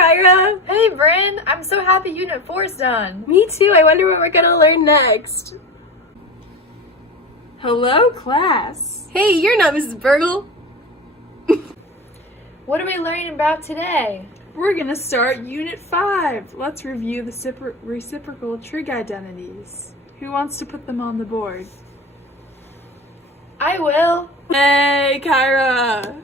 Kyra! Hey, Bryn! I'm so happy Unit 4's done! Me too, I wonder what we're gonna learn next. Hello, class. Hey, you're not Mrs. Burgle. What are we learning about today? We're gonna start Unit 5. Let's review the reciprocal trig identities. Who wants to put them on the board? I will! Hey, Kyra!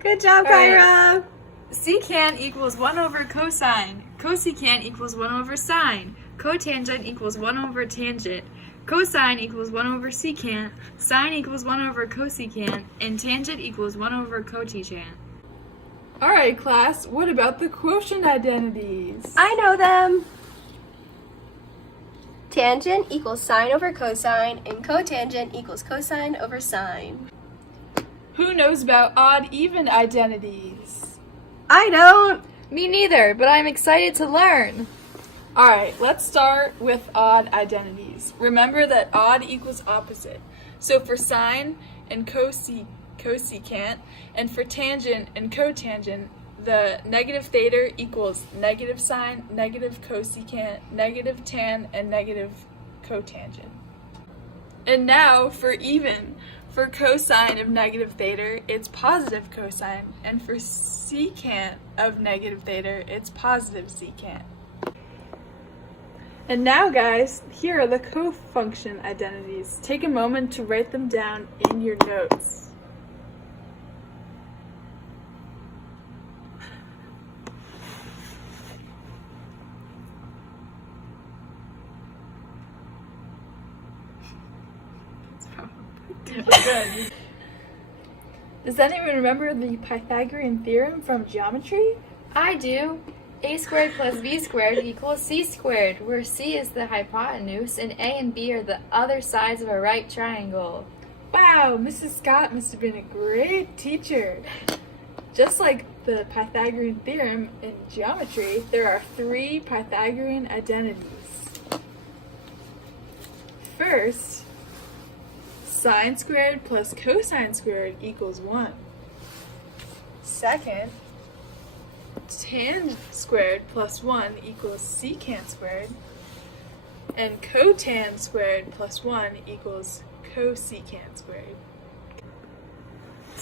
Good job, Kyra! Secant equals 1 over cosine. Cosecant equals 1 over sine. Cotangent equals 1 over tangent. Cosine equals 1 over secant. Sine equals 1 over cosecant. And tangent equals 1 over cotangent. Alright, class, what about the quotient identities? I know them! Tangent equals sine over cosine, and cotangent equals cosine over sine. Who knows about odd-even identities? I don't! Me neither, but I'm excited to learn. Alright, let's start with odd identities. Remember that odd equals opposite. So for sine and cosecant, and for tangent and cotangent, the negative theta equals negative sine, negative cosecant, negative tan, and negative cotangent. And now for even. For cosine of negative theta, it's positive cosine, and for secant of negative theta, it's positive secant. And now, guys, here are the cofunction identities. Take a moment to write them down in your notes. Good. Does anyone remember the Pythagorean theorem from geometry? I do. A squared plus b squared equals c squared, where c is the hypotenuse and a and b are the other sides of a right triangle. Wow, Mrs. Scott must have been a great teacher. Just like the Pythagorean theorem in geometry, there are 3 Pythagorean identities. First, sine squared plus cosine squared equals 1. Second, tan squared plus 1 equals secant squared. And cotan squared plus 1 equals cosecant squared.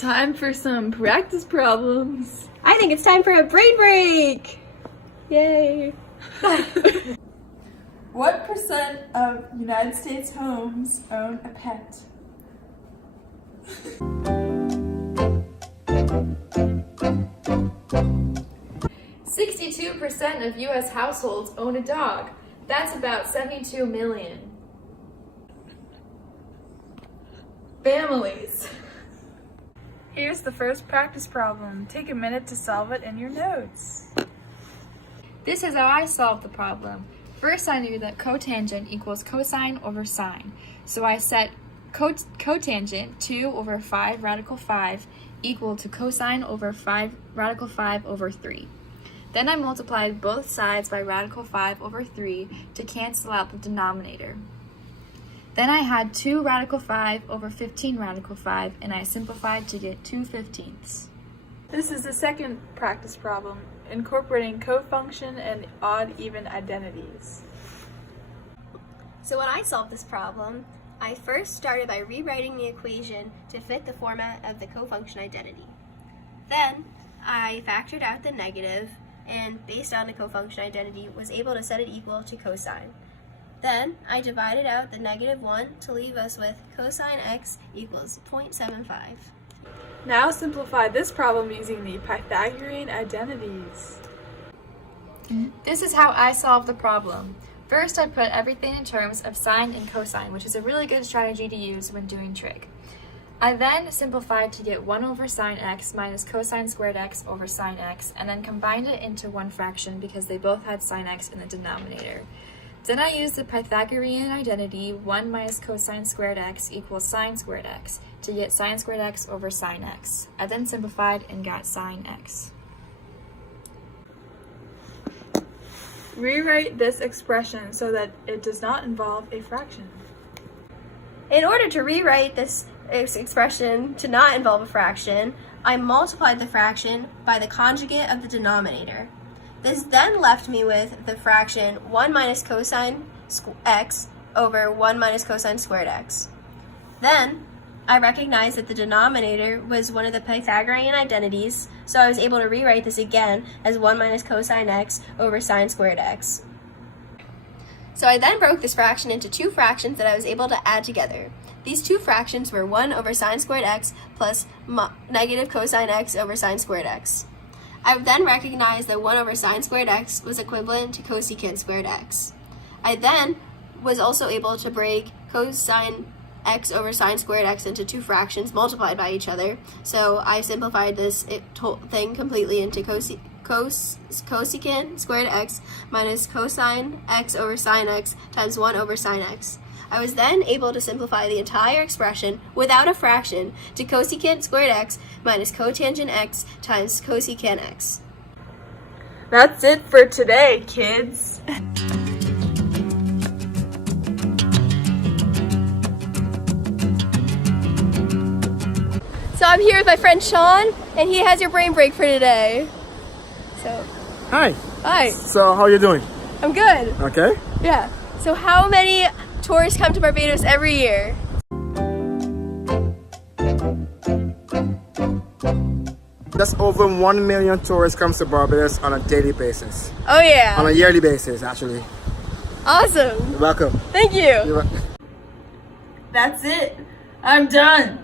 Time for some practice problems. I think it's time for a brain break! Yay! What percent of United States homes own a pet? 62% of U.S. households own a dog. That's about 72 million. Families. Here's the first practice problem. Take a minute to solve it in your notes. This is how I solved the problem. First, I knew that cotangent equals cosine over sine. So I set cotangent 2 over 5 radical 5 equal to cosine over 5 radical 5 over 3. Then I multiplied both sides by radical 5 over 3 to cancel out the denominator. Then I had 2 radical 5 over 15 radical 5, and I simplified to get 2/15. This is the second practice problem, incorporating cofunction and odd-even identities. So when I solved this problem, I first started by rewriting the equation to fit the format of the cofunction identity. Then I factored out the negative and based on the cofunction identity was able to set it equal to cosine. Then I divided out the negative 1 to leave us with cosine x equals 0.75. Now simplify this problem using the Pythagorean identities. This is how I solved the problem. First, I put everything in terms of sine and cosine, which is a really good strategy to use when doing trig. I then simplified to get 1 over sine x minus cosine squared x over sine x, and then combined it into one fraction because they both had sine x in the denominator. Then I used the Pythagorean identity 1 minus cosine squared x equals sine squared x to get sine squared x over sine x. I then simplified and got sine x. Rewrite this expression so that it does not involve a fraction. In order to rewrite this expression to not involve a fraction, I multiplied the fraction by the conjugate of the denominator. This then left me with the fraction 1 minus cosine x over 1 minus cosine squared x. Then, I recognized that the denominator was one of the Pythagorean identities, so I was able to rewrite this again as 1 minus cosine x over sine squared x. So I then broke this fraction into two fractions that I was able to add together. These two fractions were 1 over sine squared x plus negative cosine x over sine squared x. I then recognized that 1 over sine squared x was equivalent to cosecant squared x. I then was also able to break cosine x over sine squared x into two fractions multiplied by each other. So I simplified this thing completely into cosecant squared x minus cosine x over sine x times 1 over sine x. I was then able to simplify the entire expression without a fraction to cosecant squared x minus cotangent x times cosecant x. That's it for today, kids. So I'm here with my friend Sean, and he has your brain break for today. So, Hi. hi, So how are you doing? I'm good. Okay. Yeah. So how many tourists come to Barbados every year? Just over 1 million tourists comes to Barbados on a daily basis. Oh yeah. On a yearly basis, actually. Awesome. You're welcome. Thank you. You're welcome. That's it. I'm done.